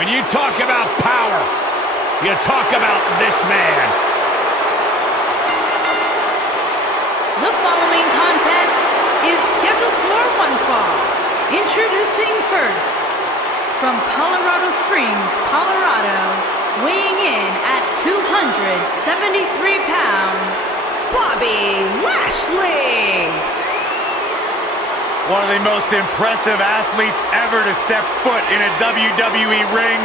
When you talk about power, you talk about this man. The following contest is scheduled for one fall. Introducing first, from Colorado Springs, Colorado, weighing in at 273 pounds, Bobby Lashley. One of the most impressive athletes ever to step foot in a WWE ring.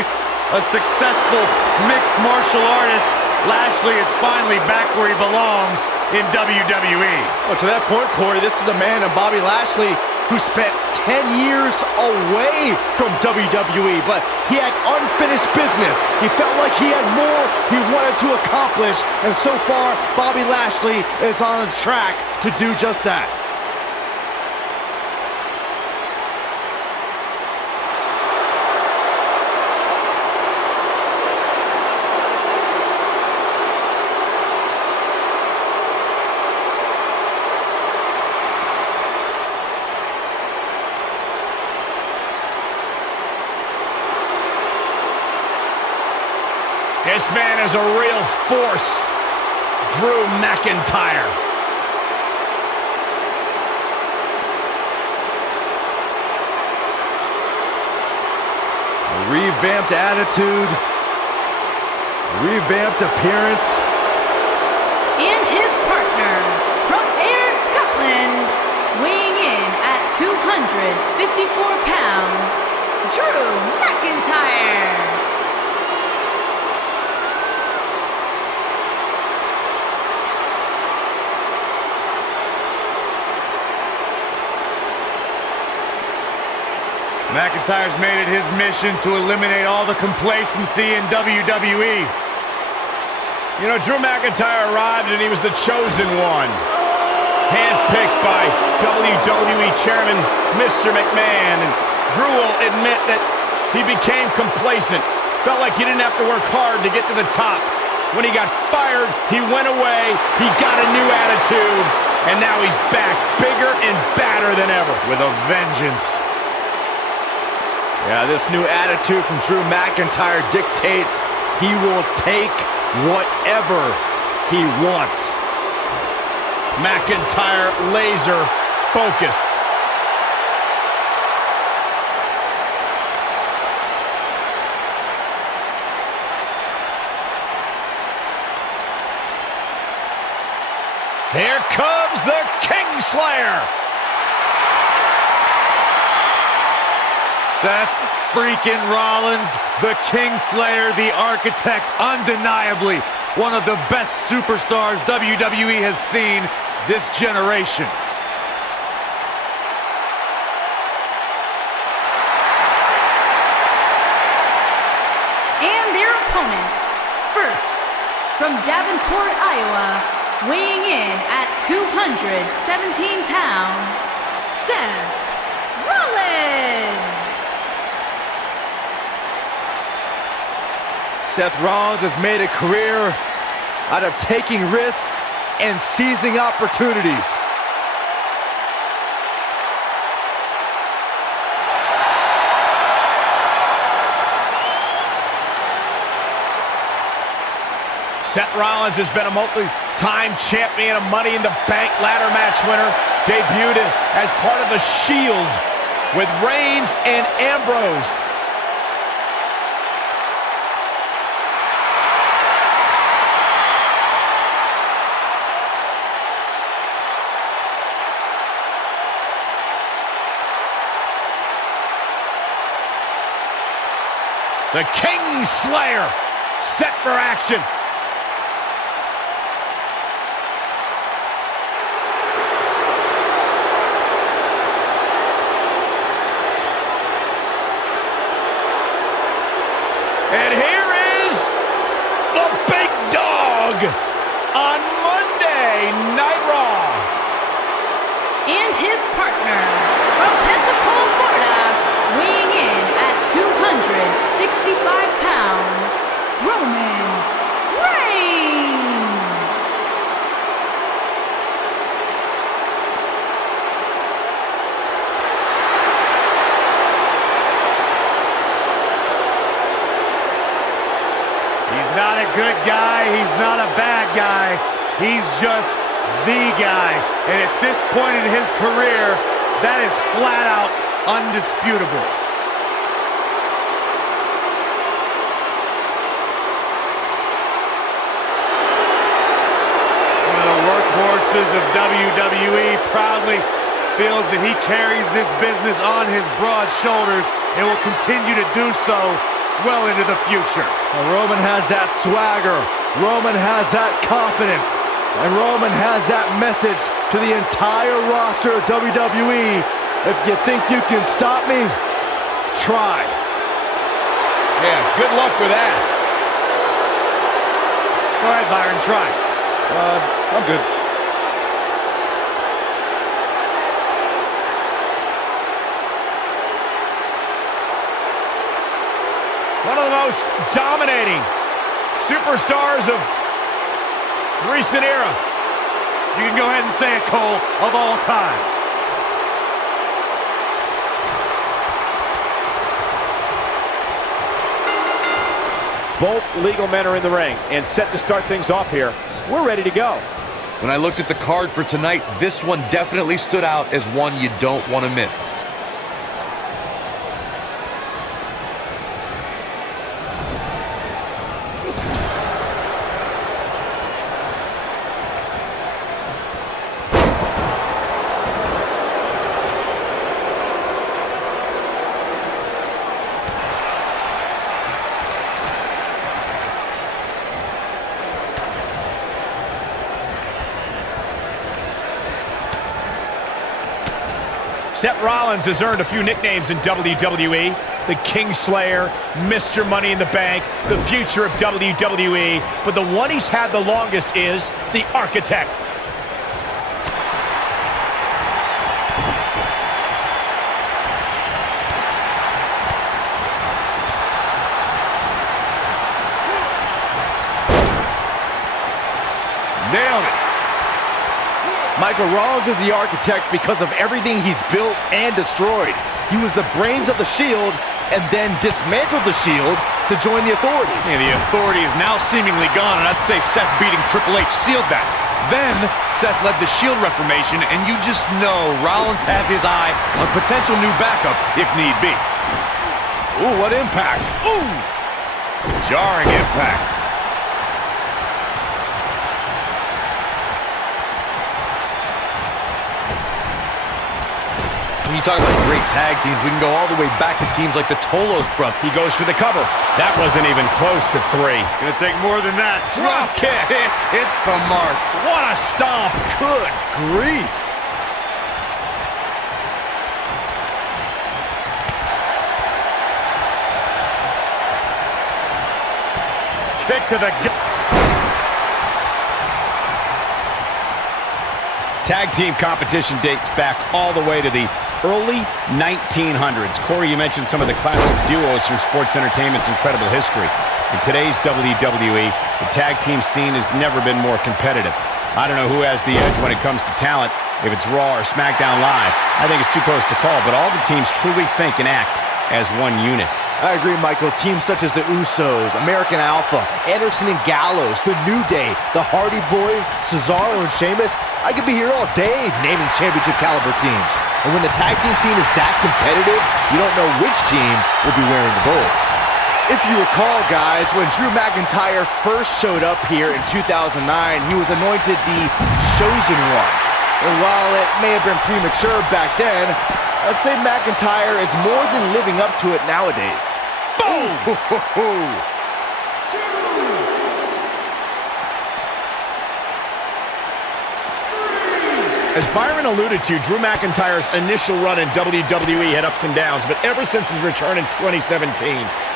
A successful mixed martial artist, Lashley is finally back where he belongs in WWE. Well, to that point, Corey, this is a man in Bobby Lashley who spent 10 years away from WWE, but he had unfinished business. He felt like he had more he wanted to accomplish, and so far, Bobby Lashley is on the track to do just that. This man is a real force, Drew McIntyre. A revamped attitude, revamped appearance. And his partner, from Ayr, Scotland, weighing in at 254 pounds, Drew McIntyre. McIntyre's made it his mission to eliminate all the complacency in WWE. You know, Drew McIntyre arrived and he was the chosen one. Handpicked by WWE Chairman Mr. McMahon. And Drew will admit that he became complacent. Felt like he didn't have to work hard to get to the top. When he got fired, he went away, he got a new attitude, and now he's back bigger and badder than ever with a vengeance. Yeah, this new attitude from Drew McIntyre dictates he will take whatever he wants. McIntyre laser focused. Here comes the Kingslayer. Seth freaking Rollins, the Kingslayer, the architect, undeniably one of the best superstars WWE has seen this generation. And their opponents, first, from Davenport, Iowa, weighing in at 217 pounds, Seth Rollins. Seth Rollins has made a career out of taking risks and seizing opportunities. Seth Rollins has been a multi-time champion, a Money in the Bank ladder match winner, debuted as part of the Shield with Reigns and Ambrose. The Kingslayer set for action. And here is the big dog on Monday Night Raw. And his partner, from Pensacola, Florida, weighing in at 265 pounds, Roman guy. He's not a bad guy. He's just the guy. And at this point in his career, that is flat out undisputable. One of the workhorses of WWE proudly feels that he carries this business on his broad shoulders and will continue to do so well into the future. Well, Roman has that swagger. Roman has that confidence. And Roman has that message to the entire roster of WWE. If you think you can stop me, try. Yeah, good luck with that. Go ahead, Byron, try. I'm good. One of the most dominating superstars of recent era. You can go ahead and say it, Cole, of all time. Both legal men are in the ring and set to start things off here. We're ready to go. When I looked at the card for tonight, this one definitely stood out as one you don't want to miss. Seth Rollins has earned a few nicknames in WWE. The Kingslayer, Mr. Money in the Bank, the future of WWE. But the one he's had the longest is the Architect. Nailed it. Michael Rollins is the architect because of everything he's built and destroyed. He was the brains of the Shield and then dismantled the Shield to join the Authority. Yeah, the Authority is now seemingly gone, and I'd say Seth beating Triple H sealed that. Then, Seth led the Shield Reformation, and you just know Rollins has his eye on potential new backup if need be. Ooh, what impact. Ooh! Jarring impact. When you talk about great tag teams, we can go all the way back to teams like the Tolos brothers. He goes for the cover. That wasn't even close to 3. Gonna take more than that. Drop kick. It's the mark. What a stomp. Good grief. Kick to the gut. Tag team competition dates back all the way to the early 1900s. Corey, you mentioned some of the classic duos from sports entertainment's incredible history. In today's WWE, the tag team scene has never been more competitive. I don't know who has the edge when it comes to talent, if it's Raw or SmackDown Live. I think it's too close to call, but all the teams truly think and act as one unit. I agree, Michael. Teams such as the Usos, American Alpha, Anderson and Gallows, The New Day, the Hardy Boys, Cesaro and Sheamus. I could be here all day naming championship caliber teams. And when the tag team scene is that competitive, you don't know which team will be wearing the gold. If you recall, guys, when Drew McIntyre first showed up here in 2009, he was anointed the Chosen One. And while it may have been premature back then, I'd say McIntyre is more than living up to it nowadays. Boom! As Byron alluded to, Drew McIntyre's initial run in WWE had ups and downs, but ever since his return in 2017,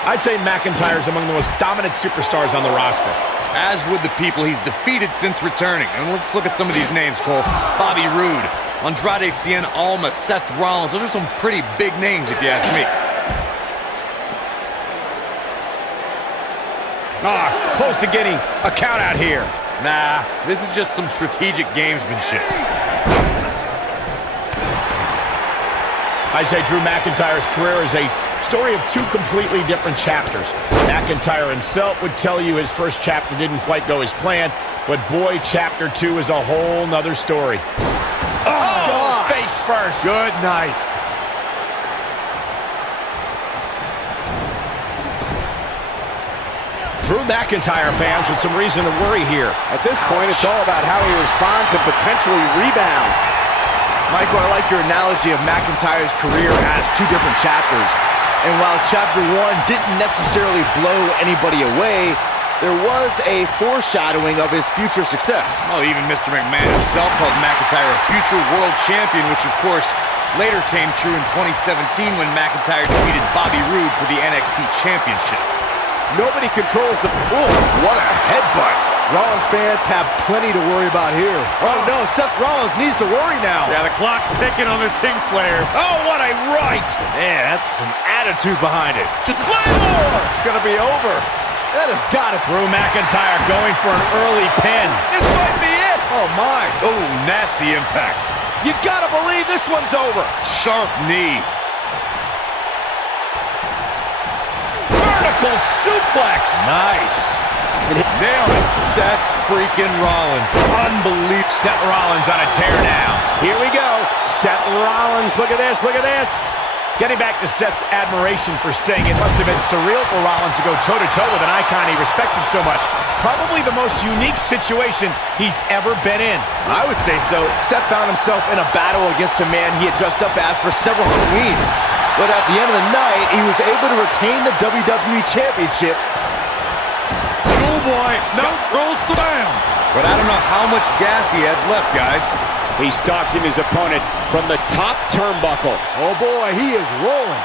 I'd say McIntyre's among the most dominant superstars on the roster. As would the people he's defeated since returning. And let's look at some of these names, Cole. Bobby Roode, Andrade Cien Almas, Seth Rollins. Those are some pretty big names, if you ask me. Close to getting a count out here. Nah, this is just some strategic gamesmanship. I'd say Drew McIntyre's career as a story of two completely different chapters. McIntyre himself would tell you his first chapter didn't quite go as planned, but boy, chapter 2 is a whole nother story. Oh, face first. Good night. Drew McIntyre fans with some reason to worry here. At this point, it's all about how he responds and potentially rebounds. Michael, I like your analogy of McIntyre's career as two different chapters. And while chapter 1 didn't necessarily blow anybody away, there was a foreshadowing of his future success. Oh, even Mr. McMahon himself called McIntyre a future world champion, which of course later came true in 2017 when McIntyre defeated Bobby Roode for the NXT Championship. Nobody controls the... Ooh, what a headbutt. Rollins fans have plenty to worry about here. Oh, no, Seth Rollins needs to worry now. Yeah, the clock's ticking on the Kingslayer. Oh, what a right! Man, that's some attitude behind it. To Claymore! It's going to be over. That has got it. Drew McIntyre going for an early pin. This might be it. Oh, my. Oh, nasty impact. You got to believe this one's over. Sharp knee. Vertical suplex. Nice. Nailed it. Seth freaking Rollins. Unbelievable. Seth Rollins on a tear now. Here we go. Seth Rollins. Look at this. Look at this. Getting back to Seth's admiration for Sting, it must have been surreal for Rollins to go toe-to-toe with an icon he respected so much. Probably the most unique situation he's ever been in. I would say so. Seth found himself in a battle against a man he had dressed up as for several Halloweens. But at the end of the night, he was able to retain the WWE Championship. Schoolboy, no, rolls to down. But I don't know how much gas he has left, guys. He's stalking his opponent from the top turnbuckle. Oh boy, he is rolling.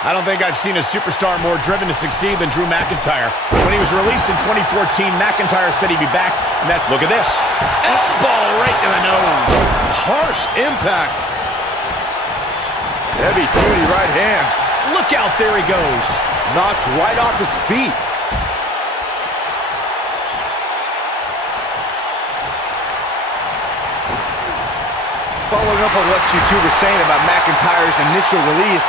I don't think I've seen a superstar more driven to succeed than Drew McIntyre. When he was released in 2014, McIntyre said he'd be back. And look at this. Elbow right to the nose. Harsh impact. Heavy duty right hand. Look out, there he goes. Knocked right off his feet. Following up on what you two were saying about McIntyre's initial release,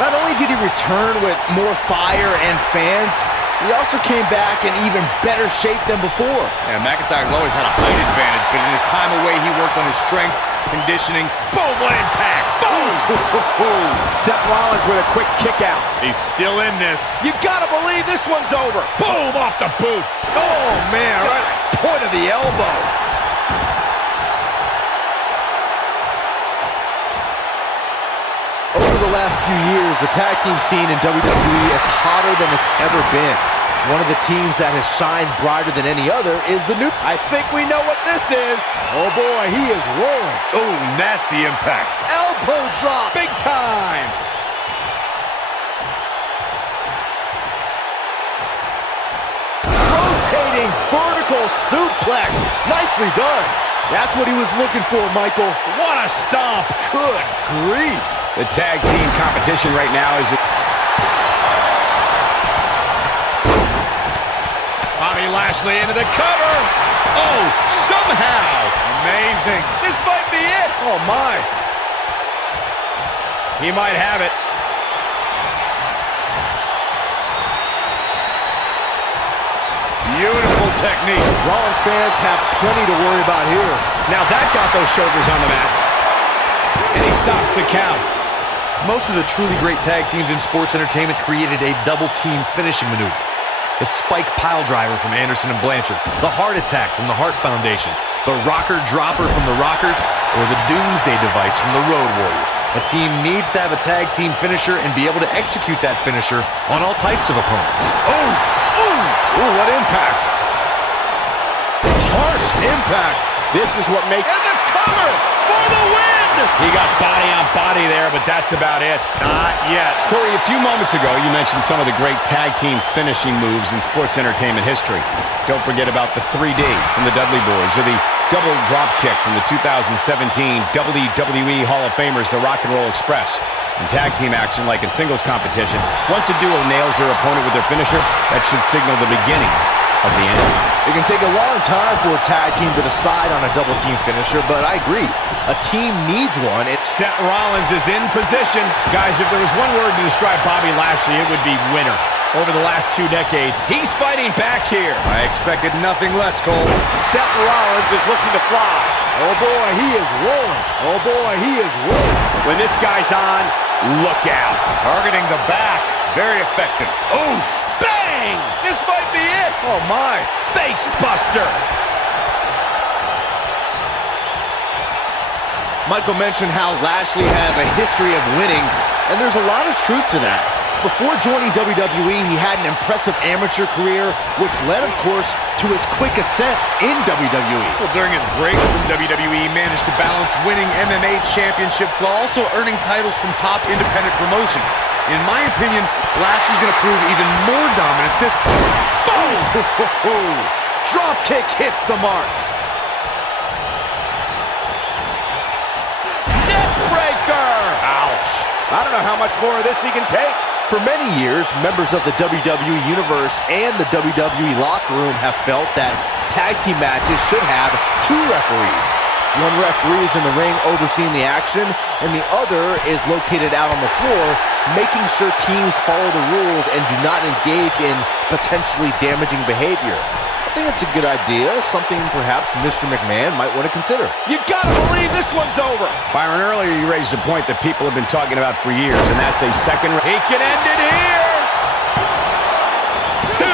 not only did he return with more fire and fans, he also came back in even better shape than before. Yeah, McIntyre's always had a height advantage, but in his time away, he worked on his strength, conditioning. Boom, what impact. Boom. Seth Rollins with a quick kick out. He's still in this. You gotta believe this one's over. Boom, off the boot. Oh, man, right at the point of the elbow. Over the last few years, the tag team scene in WWE is hotter than it's ever been. One of the teams that has shined brighter than any other is the new... I think we know what this is. Oh boy, he is rolling. Oh, nasty impact. Elbow drop, big time. Rotating vertical suplex. Nicely done. That's what he was looking for, Michael. What a stomp. Good grief. The tag team competition right now is... Bobby Lashley into the cover. Oh, somehow. Amazing. This might be it. Oh, my. He might have it. Beautiful technique. Rollins fans have plenty to worry about here. Now that got those shoulders on the mat. And he stops the count. Most of the truly great tag teams in sports entertainment created a double-team finishing maneuver. The spike pile driver from Anderson and Blanchard, the heart attack from the Hart Foundation, the rocker dropper from the Rockers, or the Doomsday device from the Road Warriors. A team needs to have a tag team finisher and be able to execute that finisher on all types of opponents. Oh, what impact. Harsh impact. This is what makes... And the cover for the win! He got body on body there, but that's about it. Not yet. Corey, a few moments ago, you mentioned some of the great tag team finishing moves in sports entertainment history. Don't forget about the 3D from the Dudley Boys, or the double drop kick from the 2017 WWE Hall of Famers, the Rock and Roll Express. In tag team action, like in singles competition, once a duo nails their opponent with their finisher, that should signal the beginning of the end. It can take a long time for a tag team to decide on a double team finisher, but I agree. A team needs one. Seth Rollins is in position. Guys, if there was one word to describe Bobby Lashley, it would be winner. Over the last 2 decades, he's fighting back here. I expected nothing less, Cole. Seth Rollins is looking to fly. Oh boy, he is rolling. Oh boy, he is rolling. When this guy's on, look out. Targeting the back. Very effective. Oof! Bang! This might be it. Oh my. Face buster. Michael mentioned how Lashley has a history of winning, and there's a lot of truth to that. Before joining WWE, he had an impressive amateur career, which led, of course, to his quick ascent in WWE. Well, during his break from WWE, he managed to balance winning MMA championships while also earning titles from top independent promotions. In my opinion, Lashley's going to prove even more dominant this time. Boom! Drop kick hits the mark. Neck breaker! Ouch. I don't know how much more of this he can take. For many years, members of the WWE Universe and the WWE locker room have felt that tag team matches should have 2 referees. One referee is in the ring overseeing the action, and the other is located out on the floor, making sure teams follow the rules and do not engage in potentially damaging behavior. I think it's a good idea, something perhaps Mr. McMahon might want to consider. You gotta believe this one's over. Byron, earlier you raised a point that people have been talking about for years, and that's a second. He can end it here. 2.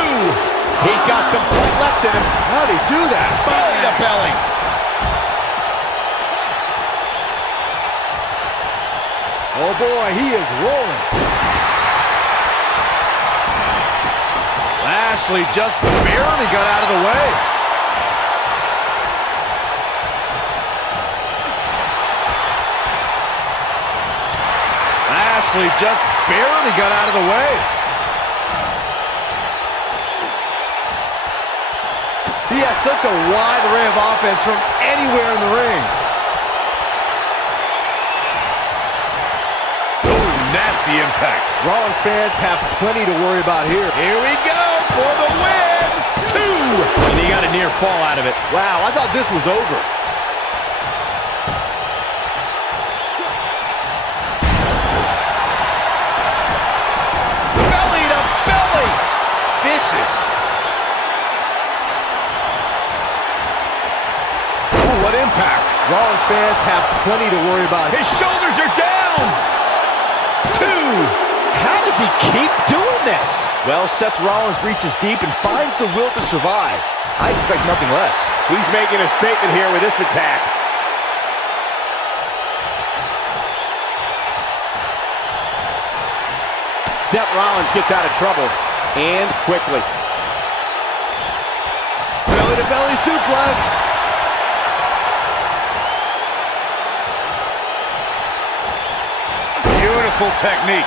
He's got some point left in him. How'd he do that? Belly to belly. Oh boy, he is rolling. Lashley just barely got out of the way. Lashley just barely got out of the way. He has such a wide array of offense from anywhere in the ring. Nasty impact. Rollins fans have plenty to worry about here. Here we go for the win. 2. And he got a near fall out of it. Wow, I thought this was over. Belly to belly. Vicious. Ooh, what impact. Rollins fans have plenty to worry about. His shoulders are down. 2. How does he keep doing this? Well, Seth Rollins reaches deep and finds the will to survive. I expect nothing less. He's making a statement here with this attack. Seth Rollins gets out of trouble, and quickly. Belly-to-belly suplex. Beautiful technique.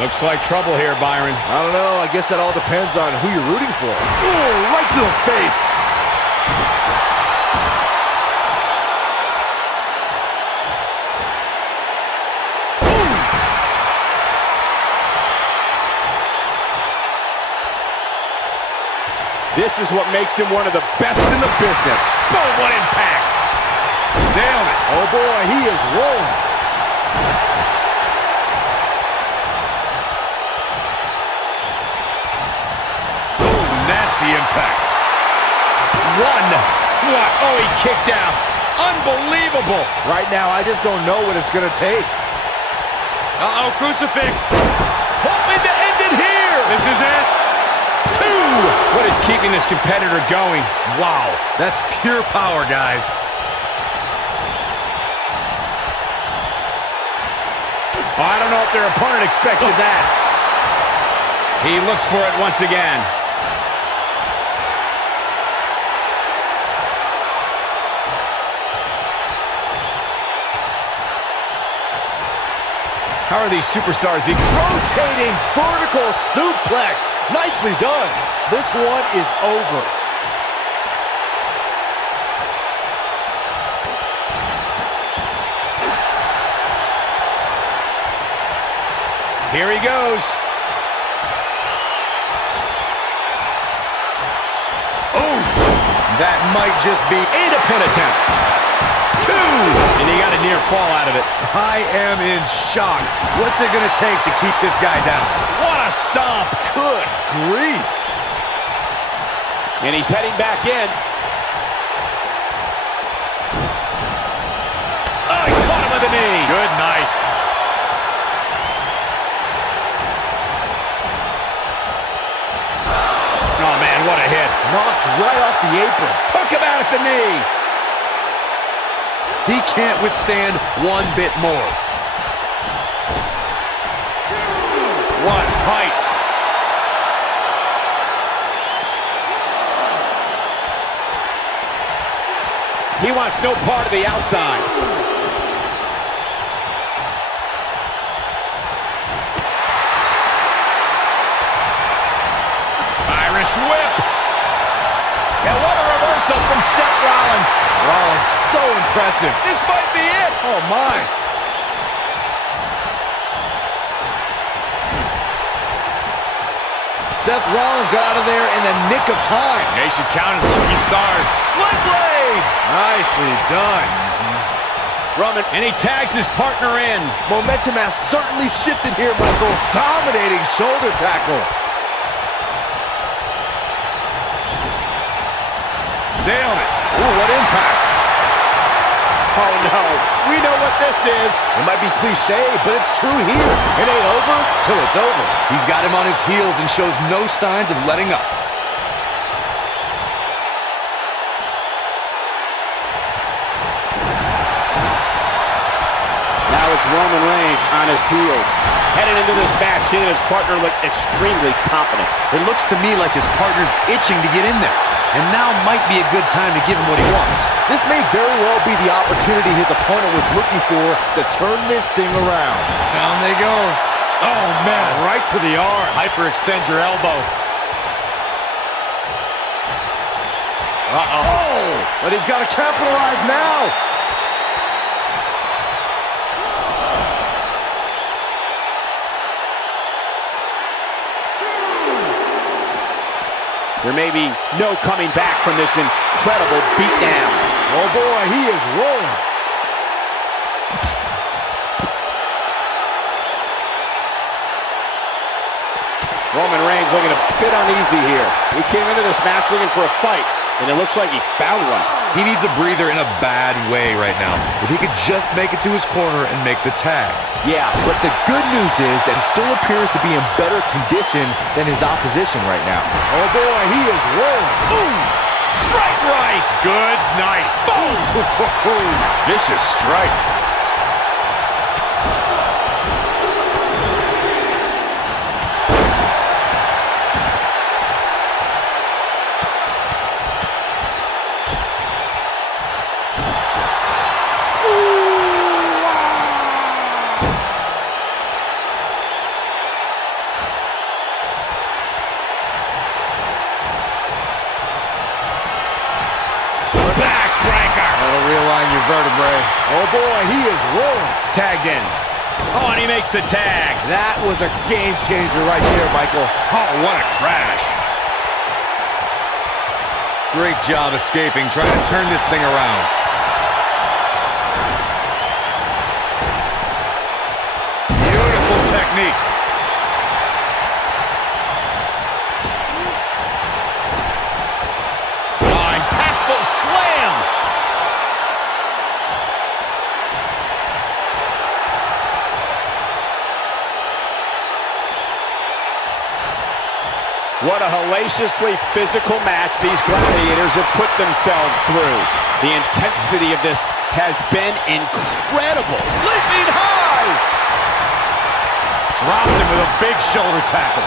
Looks like trouble here, Byron. I don't know. I guess that all depends on who you're rooting for. Ooh, right to the face. Ooh. This is what makes him one of the best in the business. Boom, what impact. Nailed it. Oh boy, he is rolling. Nasty impact. 1. What? Oh, he kicked out. Unbelievable. Right now, I just don't know what it's going to take. Uh-oh, crucifix. Hoping to end it here. This is it. 2. What is keeping this competitor going? Wow. That's pure power, guys. I don't know if their opponent expected that. He looks for it once again. How are these superstars even? Rotating vertical suplex. Nicely done. This one is over. Here he goes. That might just be And a pin attempt. 2. And he got a near fall out of it. I am in shock. What's it going to take to keep this guy down? What a stomp. Good grief. And he's heading back in. Oh, he caught him with a knee. Good night. Oh, man, what a hit. Knocked right off the apron. Took him out at the knee. He can't withstand one bit more. What height. He wants no part of the outside. Irish whip. And what a reversal from Seth Rollins. Rollins, so impressive. This might be it. Oh, my. Seth Rollins got out of there in the nick of time. They should count his lucky stars. Sling blade. Nicely done. Roman, and he tags his partner in. Momentum has certainly shifted here, Michael. Dominating shoulder tackle. Nailed it. Ooh, what impact. Oh, no. We know what this is. It might be cliche, but it's true here. It ain't over till it's over. He's got him on his heels and shows no signs of letting up. Now it's Roman Reigns on his heels. Headed into this match, he and his partner look extremely confident. It looks to me like his partner's itching to get in there. And now might be a good time to give him what he wants. This may very well be the opportunity his opponent was looking for to turn this thing around. Down they go. Oh, man, right to the arm. Hyperextend your elbow. Uh-oh. Oh, but he's got to capitalize now. There may be no coming back from this incredible beatdown. Oh, boy, he is rolling. Roman Reigns looking a bit uneasy here. He came into this match looking for a fight, and it looks like he found one. He needs a breather in a bad way right now. If he could just make it to his corner and make the tag. Yeah, but the good news is that he still appears to be in better condition than his opposition right now. Oh, boy, he is rolling. Ooh! Strike right! Good night. Boom! Vicious strike. Vertebrae. Oh boy, he is rolling. Tagged in. Oh, and he makes the tag. That was a game changer right there, Michael. Oh, what a crash. Great job escaping, trying to turn this thing around. Beautiful technique. Oh, impactful slam. What a hellaciously physical match these gladiators have put themselves through. The intensity of this has been incredible. Leaping high! Dropped him with a big shoulder tackle.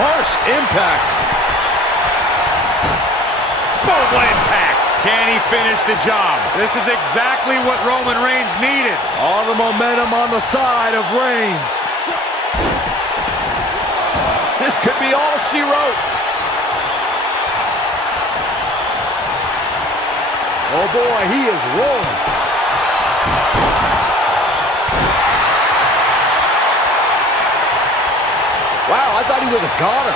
Harsh impact. Boom, what impact! Can he finish the job? This is exactly what Roman Reigns needed. All the momentum on the side of Reigns. This could be all she wrote. Oh boy, he is rolling. Wow, I thought he was a goner.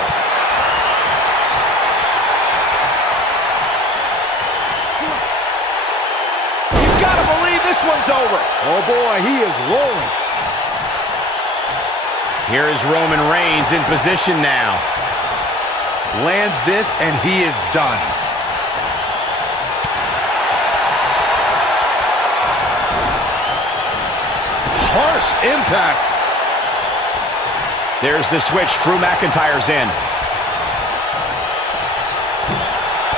You gotta believe this one's over. Oh boy, he is rolling. Here is Roman Reigns in position now. Lands this, and he is done. Harsh impact. There's the switch. Drew McIntyre's in.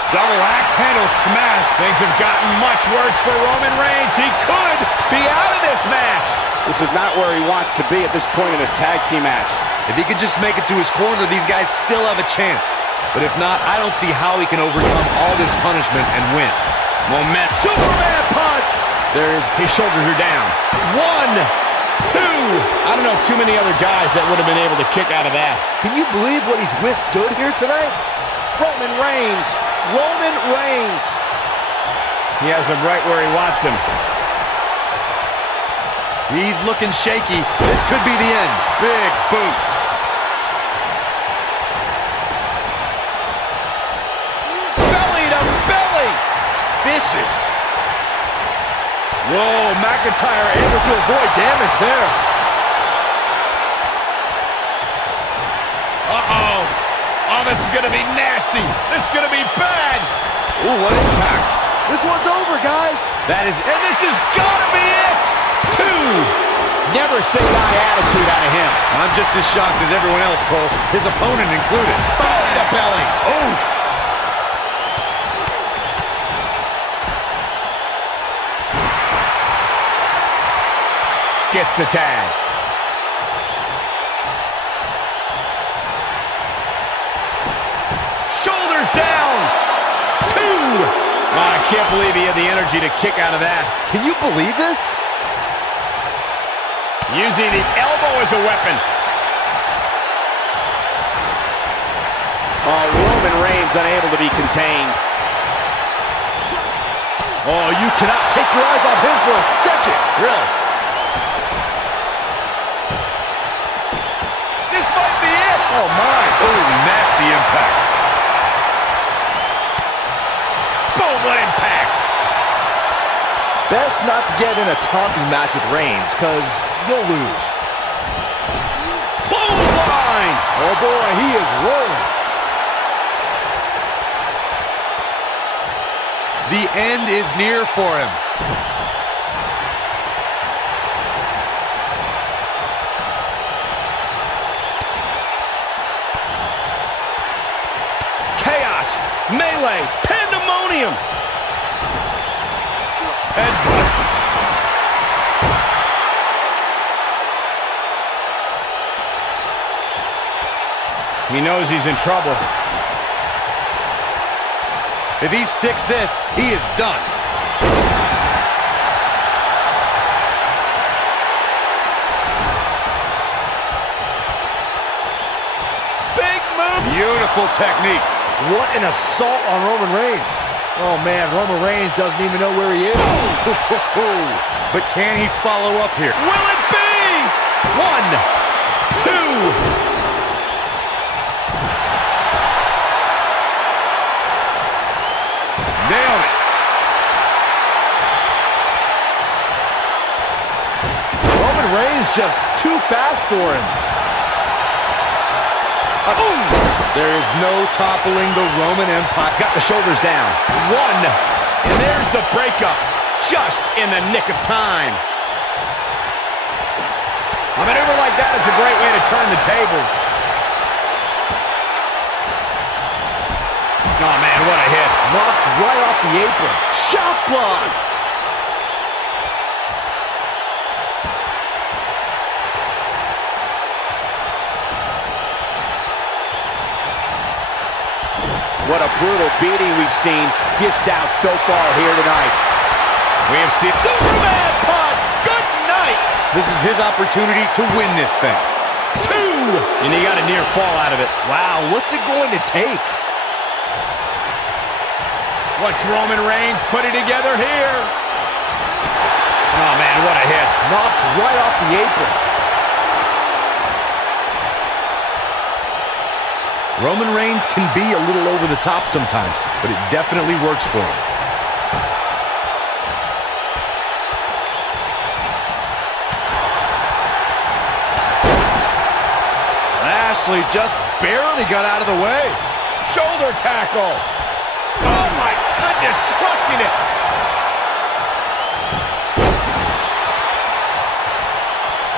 Double axe handle smash. Things have gotten much worse for Roman Reigns. He could be out of this match. This is not where he wants to be at this point in this tag team match. If he could just make it to his corner, these guys still have a chance. But if not, I don't see how he can overcome all this punishment and win. Momentum. Superman punch. His shoulders are down. 1, 2. I don't know too many other guys that would have been able to kick out of that. Can you believe what he's withstood here tonight? Roman Reigns. Roman Reigns. He has him right where he wants him. He's looking shaky. This could be the end. Big boot. Belly to belly. Vicious. Whoa, McIntyre able to avoid damage there. Uh-oh. Oh, this is going to be nasty. This is going to be bad. Ooh, what impact. This one's over, guys. And this has got to be it. 2. Never say die attitude out of him. I'm just as shocked as everyone else, Cole. His opponent included. Belly to belly. Oof. Gets the tag. Shoulders down. 2. I can't believe he had the energy to kick out of that. Can you believe this? Using the elbow as a weapon. Oh, Roman Reigns unable to be contained. Oh, you cannot take your eyes off him for a second. Really? This might be it. Oh, my. Oh, nasty impact. Boom, what impact. Best not to get in a taunting match with Reigns, because you'll lose. Clothesline. Oh, boy, he is rolling. The end is near for him. Chaos. Melee. Pandemonium. Headbutt. He knows he's in trouble. If he sticks this, he is done. Big move. Beautiful technique. What an assault on Roman Reigns. Oh, man, Roman Reigns doesn't even know where he is. But can he follow up here? Will it be? 1, 2. Nailed it. Roman Reigns just too fast for him. There is no toppling the Roman Empire. Got the shoulders down. 1. And there's the breakup. Just in the nick of time. A maneuver like that is a great way to turn the tables. Oh, man, what a hit. Knocked right off the apron. Shot block. What a brutal beating we've seen dished out so far here tonight. We have seen Superman punch. Good night. This is his opportunity to win this thing. 2. And he got a near fall out of it. Wow, what's it going to take? What's Roman Reigns putting together here? Oh, man, what a hit. Knocked right off the apron. Roman Reigns can be a little over the top sometimes, but it definitely works for him. Lashley just barely got out of the way. Shoulder tackle. Oh my goodness, crushing it.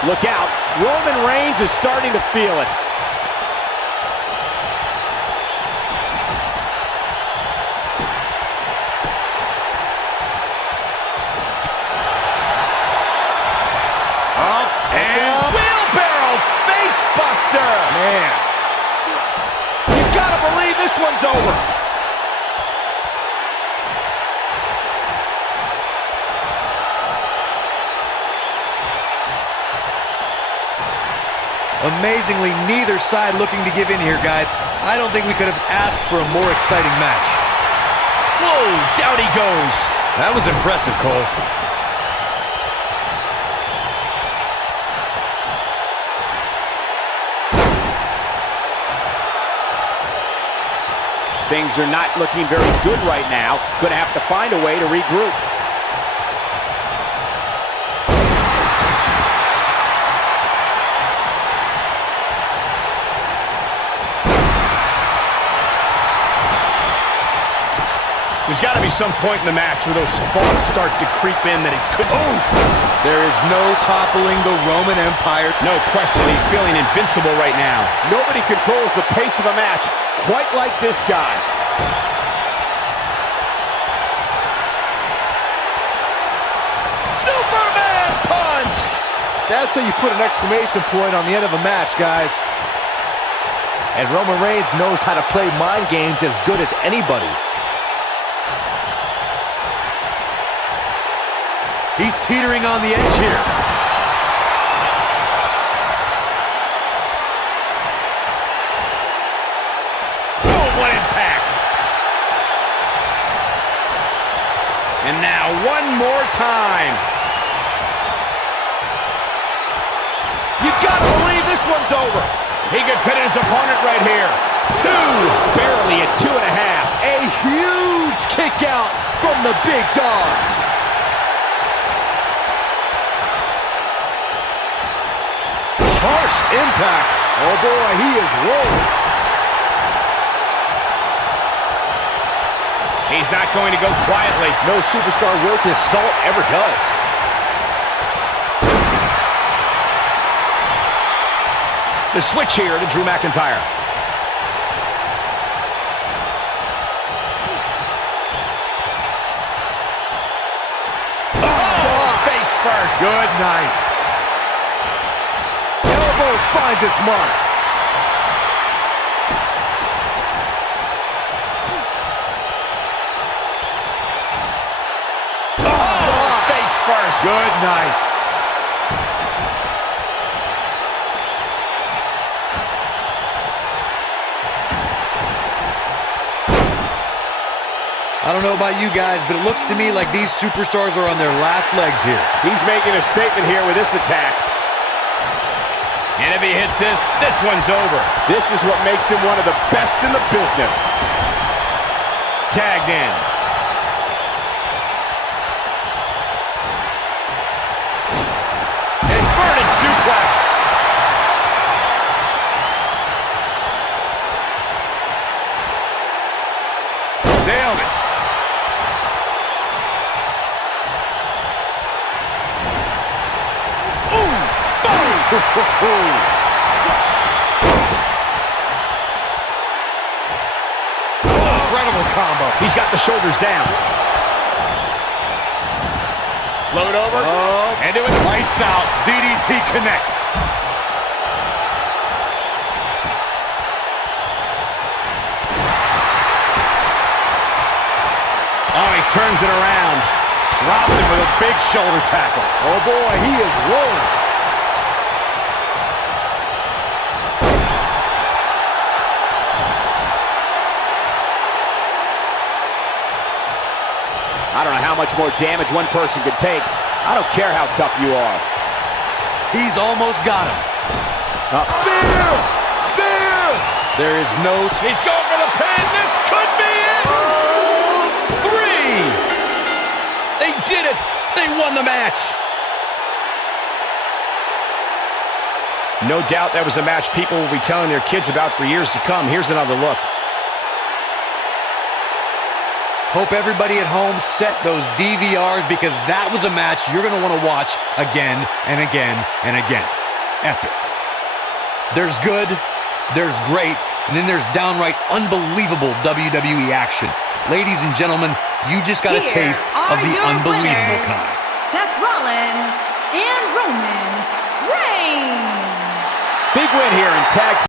Look out. Roman Reigns is starting to feel it. Up and wheelbarrow face buster. Man, you gotta believe this one's over. Amazingly, neither side looking to give in here, guys. I don't think we could have asked for a more exciting match. Whoa, down he goes. That was impressive, Cole. Things are not looking very good right now. Gonna have to find a way to regroup. There's got to be some point in the match where those thoughts start to creep in that it could... Oh! There is no toppling the Roman Empire. No question, he's feeling invincible right now. Nobody controls the pace of a match quite like this guy. Superman punch! That's how you put an exclamation point on the end of a match, guys. And Roman Reigns knows how to play mind games as good as anybody. He's teetering on the edge here. Oh, what impact! And now one more time. You gotta believe this one's over. He could pin his opponent right here. Two. Barely at 2.5. A huge kick out from the big dog. Harsh impact. Oh boy, he is rolling. He's not going to go quietly. No superstar worth his salt ever does. The switch here to Drew McIntyre. Oh, face first. Good night. Elbow finds its mark. Oh, face first. Good night. I don't know about you guys, but it looks to me like these superstars are on their last legs here. He's making a statement here with this attack. And if he hits this, this one's over. This is what makes him one of the best in the business. Tagged in. Inverted suplex. Nailed it. Incredible combo. He's got the shoulders down. Float over. And do it. Lights out. DDT connects. Oh, he turns it around. Dropped him with a big shoulder tackle. Oh boy, he is rolling. I don't know how much more damage one person could take. I don't care how tough you are. He's almost got him. Spear! Spear! There is no... He's going for the pin. This could be it. Oh, 3. They did it. They won the match. No doubt that was a match people will be telling their kids about for years to come. Here's another look. Hope everybody at home set those DVRs because that was a match you're going to want to watch again and again and again. Epic. There's good, there's great, and then there's downright unbelievable WWE action. Ladies and gentlemen, you just got a taste of the unbelievable kind. Seth Rollins and Roman Reigns. Big win here in tag